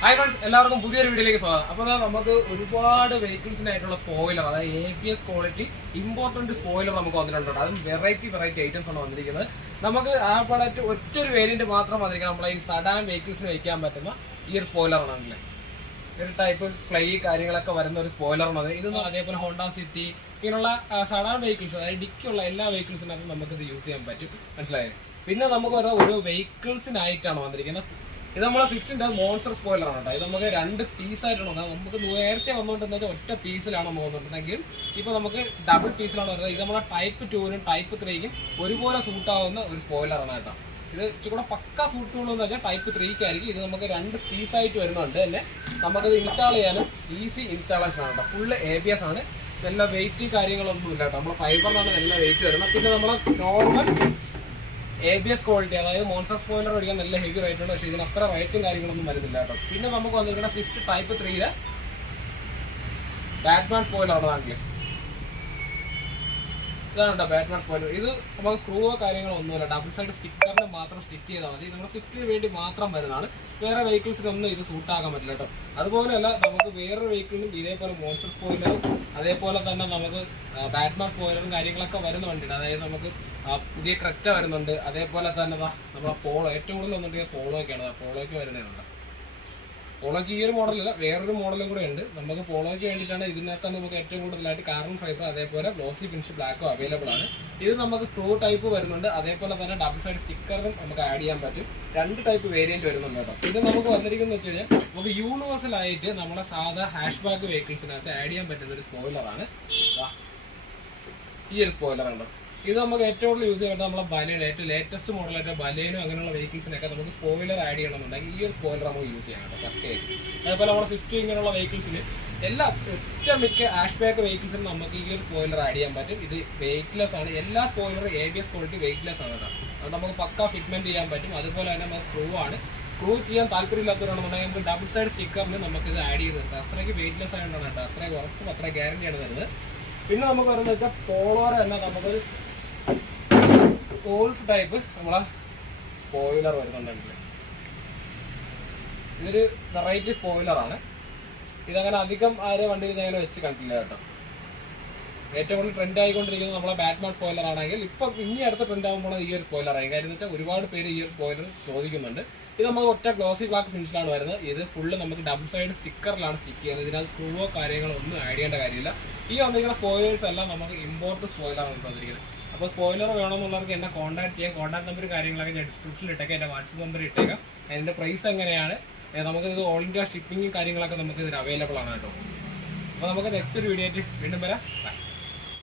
Hi friends, എല്ലാവർക്കും പുതിയൊരു വീഡിയോയിലേക്ക് സ്വാഗതം. അപ്പോൾ നമുക്ക് ഒരുപാട് വെഹിക്കിൾസിനായിട്ടുള്ള സ്പോയിലർ, അതായത് ABS ക്വാളിറ്റി ഇമ്പോർട്ടന്റ് സ്പോയിലർ നമുക്ക് വന്നിട്ടുണ്ട്. അതും വെറൈറ്റി ഐറ്റംസ് ആണ് വന്നിരിക്കുന്നത്. നമുക്ക് ആ പ്രോഡക്റ്റ് ഒറ്റൊരു വേരിയന്റ് മാത്രം വന്നിരിക്കുന്നത് നമ്മളെ ഈ സഡാൻ വെഹിക്കിൾസിന് വയ്ക്കാൻ പറ്റുന്ന ഈ ഒരു സ്പോയിലർ ആണല്ലേ. ഒരു ടൈപ്പ് ഫ്ലൈ കാര്യങ്ങളൊക്കെ വരുന്ന ഒരു സ്പോയിലറാണ്. ഇതൊന്നും അതേപോലെ ഹോണ്ട സിറ്റി ഇങ്ങനെയുള്ള സഡാൻ വെഹിക്കിൾസ്, അതായത് ഡിക്കുള്ള എല്ലാ വെഹിക്കിൾസിനകത്തും നമുക്ക് ഇത് യൂസ് ചെയ്യാൻ പറ്റും. മനസ്സിലായത്? പിന്നെ നമുക്ക് ഓരോ വെഹിക്കിൾസിനായിട്ടാണ് വന്നിരിക്കുന്നത്. ഇത് നമ്മളെ സ്വിഫ്റ്റിന്റെ മോൺസ്റ്റർ സ്പോയിലർ ആണ് കേട്ടോ. ഇത് നമുക്ക് 2 പീസായിട്ടാണ് വന്നത്. നമുക്ക് നേരത്തെ വന്നുകൊണ്ടിരുന്നത് ഒറ്റ പീസിലാണ് വന്നുകൊണ്ടിരുന്നെങ്കിൽ ഇപ്പൊ നമുക്ക് ഡബിൾ പീസിലാണ് വരുന്നത്. ഇത് നമ്മളെ ടൈപ്പ് 2നും ടൈപ്പ് 3ക്കും ഒരുപോലെ സൂട്ടാവുന്ന ഒരു സ്പോയിലറാണ് കേട്ടോ. ഇത് ഇച്ചിരി പക്ക സൂട്ടുള്ളൂ എന്ന് വെച്ചാൽ ടൈപ്പ് 3ക്ക് ആയിരിക്കും. ഇത് നമുക്ക് 2 പീസായിട്ട് വരുന്നുണ്ട്. തന്നെ നമുക്കത് ഇൻസ്റ്റാൾ ചെയ്യാനും ഈസി ഇൻസ്റ്റാളേഷൻ ആണ് കേട്ടോ. ഫുള്ള് ABS ആണ്. നല്ല വെയിറ്റ് കാര്യങ്ങളൊന്നും ഇല്ല കേട്ടോ. നമ്മളെ ഫൈബറിനാണ് നല്ല വെയിറ്റ് വരുന്നത്. പിന്നെ നമ്മളെ നോർമൽ ABS ക്വാളിറ്റി, അതായത് മോൺസ്റ്റർ സ്പോയിലർ മേടിക്കാൻ നല്ല ഹെവി റേറ്റ് ഉണ്ട്. പക്ഷേ ഇതിന് അത്ര റേറ്റും കാര്യങ്ങളൊന്നും വരുന്നില്ല കേട്ടോ. പിന്നെ നമുക്ക് വന്നിരിക്കുന്ന സ്വിഫ്റ്റ് ടൈപ്പ് 3യിലെ ബാറ്റ്മാൻ സ്പോയിലർ ആണെങ്കിൽ ഇതാണ് കേട്ടോ ബാറ്റ്മാൻ സ്പോയിലർ. ഇത് നമുക്ക് സ്ക്രൂവോ കാര്യങ്ങളോ ഒന്നുമില്ല. ഡബിൾ സൈഡ് സ്റ്റിക്കറിന് മാത്രം സ്റ്റിക്ക് ചെയ്താൽ മതി. നമ്മുടെ സ്വിഫ്റ്റിന് വേണ്ടി മാത്രം വരുന്നതാണ്. വേറെ വെഹിക്കിൾസിനൊന്നും ഇത് സൂട്ടാക്കാൻ പറ്റില്ല കേട്ടോ. അതുപോലെയല്ല, നമുക്ക് വേറൊരു വെഹിക്കിളിനും ഇതേപോലെ മോൺസ്റ്റർ സ്പോയിലറും അതേപോലെ തന്നെ നമുക്ക് ബാറ്റ്മാൻ സ്പോയിലറും കാര്യങ്ങളൊക്കെ വരുന്ന വണ്ടിയുണ്ട്. അതായത് നമുക്ക് പുതിയ ക്രെറ്റ വരുന്നുണ്ട്. അതേപോലെ തന്നെ നമ്മളെ പോളോ, ഏറ്റവും കൂടുതൽ വന്നിട്ടുണ്ടെങ്കിൽ പോളോയ്ക്കാണ്. പോളോയ്ക്ക് വരുന്നുണ്ട്. പോളോയ്ക്ക് ഈ ഒരു മോഡലല്ല, വേറൊരു മോഡലും കൂടെ ഉണ്ട്. നമുക്ക് പോളോയ്ക്ക് വേണ്ടിയിട്ടാണ്. ഇതിനകത്ത് നമുക്ക് ഏറ്റവും കൂടുതലായിട്ട് കാർബൺ ഫൈബർ അതേപോലെ ഗ്ലോസി ഫിനിഷ് ബ്ലാക്കും അവൈലബിൾ ആണ്. ഇത് നമുക്ക് സ്ക്രൂ ടൈപ്പ് വരുന്നുണ്ട്. അതേപോലെ തന്നെ ഡബിൾ സൈഡ് സ്റ്റിക്കറും നമുക്ക് ആഡ് ചെയ്യാൻ പറ്റും. 2 ടൈപ്പ് വേരിയന്റ് വരുന്നുണ്ട് കേട്ടോ. ഇത് നമുക്ക് വന്നിരിക്കുന്നത് വെച്ച് കഴിഞ്ഞാൽ നമുക്ക് യൂണിവേഴ്സൽ ആയിട്ട് നമ്മളെ സാധാ ഹാഷ് ബാക്ക് വെഹിക്കിൾസിനകത്ത് ആഡ് ചെയ്യാൻ പറ്റുന്ന ഒരു സ്പോയിലറാണ് ഈ ഒരു സ്പോയിലർ ഉണ്ടോ. ഇത് നമുക്ക് ഏറ്റവും കൂടുതൽ യൂസ് ചെയ്യുന്നത് നമ്മളെ ബലേനോ, ഏറ്റവും ലേറ്റസ്റ്റ് മോഡലായിട്ട് ബലേനോ അങ്ങനെയുള്ള വെഹിക്കിൾസിനൊക്കെ നമുക്ക് സ്പോയിലർ ആഡ് ചെയ്യണമെന്നുണ്ടെങ്കിൽ ഈ ഒരു സ്പോയിലർ നമുക്ക് യൂസ് ചെയ്യാം കേട്ടോ. പക്കയായിട്ട്. അതേപോലെ നമ്മുടെ സ്വിഫ്റ്റ് ഇങ്ങനെയുള്ള വെഹിക്കിൾസിൽ എല്ലാ മിക്ക ഹാഷ് ബാക്ക് വെഹിക്കിൾസിനും നമുക്ക് ഈ ഒരു സ്പോയിലർ ആഡ് ചെയ്യാൻ പറ്റും. ഇത് വെയിറ്റ്ലെസ് ആണ്. എല്ലാ സ്പോയിലറും ABS ക്വാളിറ്റി വെയിറ്റ്ലെസ് ആണ് കേട്ടോ. അത് നമുക്ക് പക്ക ഫിറ്റ്മെന്റ് ചെയ്യാൻ പറ്റും. അതുപോലെ തന്നെ നമുക്ക് സ്ക്രൂ ആണ്. സ്ക്രൂ ചെയ്യാൻ താല്പര്യമില്ലാത്തവരാണെന്നുണ്ടെങ്കിൽ നമുക്ക് ഡബിൾ സൈഡ് സ്റ്റിക്കറിന് നമുക്ക് ഇത് ആഡ് ചെയ്ത് നിർത്താം. അത്രയ്ക്ക് വെയിറ്റ്ലെസ് ആയതുകൊണ്ടാണ് കേട്ടോ. അത്രയും ഉറപ്പും അത്ര ഗ്യാരണ്ടിയാണ് വരുന്നത്. പിന്നെ നമുക്ക് വരുന്നത് വെച്ചാൽ പോളോറെ തന്നെ നമുക്കൊരു ഗോൾഫ് ടൈപ്പ് നമ്മളെ സ്പോയിലർ വരുന്നുണ്ടെങ്കിൽ ഇതൊരു വെറൈറ്റി സ്പോയിലറാണ്. ഇതങ്ങനെ അധികം ആരെ വണ്ടിയിൽ ഞാൻ വെച്ച് കണ്ടില്ല കേട്ടോ. ഏറ്റവും കൂടുതൽ ട്രെൻഡ് ആയിക്കൊണ്ടിരിക്കുന്നത് നമ്മളെ ബാറ്റ്മാൻ സ്പോയിലർ ആണെങ്കിൽ ഇപ്പം ഇനി അടുത്ത ട്രെൻഡ് ആകുമ്പോൾ ഈ ഒരു സ്പോയിലർ ആയി. കാര്യം എന്ന് വെച്ചാൽ ഒരുപാട് പേര് ഈ ഒരു സ്പോയിലർ ചോദിക്കുന്നുണ്ട്. ഇത് നമുക്ക് ഒറ്റ ഗ്ലോസി ബ്ലാക്ക് ഫിനിഷിലാണ് വരുന്നത്. ഇത് ഫുള്ള് നമുക്ക് ഡബിൾ സൈഡ് സ്റ്റിക്കറിലാണ് സ്റ്റിക്ക് ചെയ്യുന്നത്. ഇതിനകത്ത് സ്ക്രൂവോ കാര്യങ്ങളോ ഒന്നും ആഡ് ചെയ്യേണ്ട കാര്യമില്ല. ഈ വന്നിരിക്കുന്ന സ്പോയിലേഴ്സ് എല്ലാം നമുക്ക് ഇമ്പോർട്ട് സ്പോയിലറാണ് വന്നിരിക്കുന്നത്. അപ്പോൾ സ്പോയിലർ വേണമെന്നുള്ളവർക്ക് എന്നെ കോൺടാക്ട് ചെയ്യാം. കോൺടാക്ട് നമ്പർ കാര്യങ്ങളൊക്കെ ഞാൻ ഡിസ്ക്രിപ്ഷനിൽ ഇട്ടേക്കാം. എൻ്റെ വാട്സപ്പ് നമ്പർ ഇട്ടേക്കാം. അതിൻ്റെ പ്രൈസ് എങ്ങനെയാണ്, നമുക്ക് ഇത് ഓൾ ഇന്ത്യ ഷിപ്പിംഗ് കാര്യങ്ങളൊക്കെ നമുക്ക് ഇതിന് അവൈലബിൾ ആണ് കേട്ടോ. അപ്പോൾ നമുക്ക് നെക്സ്റ്റ് ഒരു വീഡിയോ ആയിട്ട് വീണ്ടും വരാം. ബൈ.